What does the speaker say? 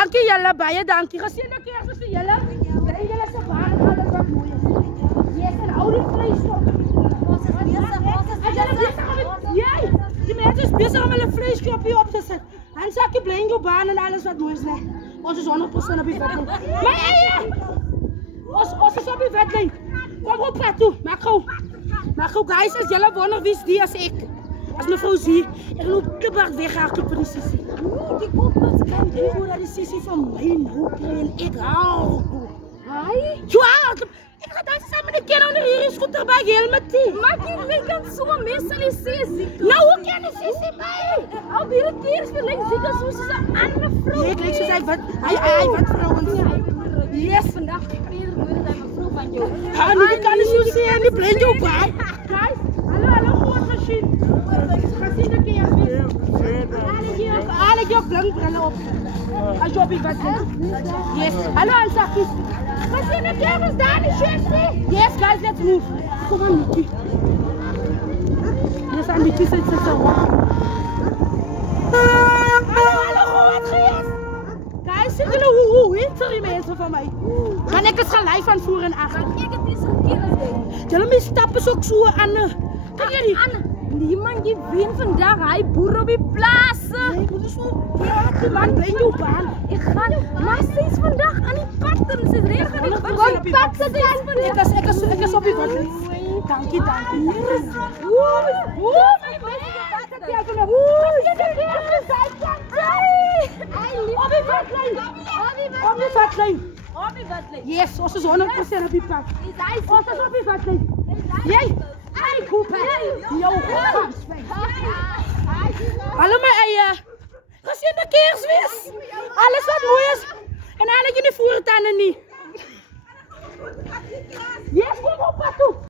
Dankie julle, baie dankie. Geseënde Kersfees vir julle. Bly julle se baan en alles wat mooi is. Yes, en hou die vlees op. Jy, die mense is besig om hulle vleesknopie op te sit. Dan sak jy bly in jou baan en alles wat mooi is, nee. Ons is 100% op die wetlijn. My eie! Ons is op die wetlijn. Kom op pad toe, maak gauw. Maar gauw guys, as julle wonder wie is die as ek. As mevrou zie, ek loop te bak weg achter op die sissie. Die kop wat kan doen, hoe dat die sissie van my nou kry en ek hou. Hai? Ja, ik ga daar samen een keer onder hier in scooter bij Helmeti. Maar ik kan zo meestal niet zien. Nou, hoe kan je zien mij? Al die keer is gelijk ziek als hoe ze een andere vrouw. Nee, gelijk zoals hij wat vrouwen zijn. Yes, vandaag weer moeder dat mijn vrouw van jou. Ja, nu kan je zo zien, die blijft jou bij. Guys, hallo, goed gezien. Gezien de keer weer. Haal ik je blankbrillen op. Als je op je wat yes, hallo Ansakis. Gezien de keer was daar niet shit. Yes, guys, let's move. Kom aan, Mickey. Yes, aan Mickey zit ze zo. Hallo, wat gees? Guys, zitten er hoe hinter die mensen van mij. Gaan ik het gaan live aanvoeren achter? Ik het is een keer als jullie mijn stappen ook zo aan. Kijk jullie? Niemand die wint vandaag, hij boer op die plaatsen. Nee, dat is zo. Ja, die man blijft je baan. Ik ga, maar ze is vandaag aan die pakken. Ze is regen aan die pakken. Pak ze eens vandaag. Ik is op je wat. Dankie, dankie. Yes, ons is 100% op die pad. Ons is op die vatlijn. Jij? Hey, Cooper! Yo, hallo my eie! Geseënde Kersfees! Alles wat mooi is en eigenlijk in die voertuinen niet.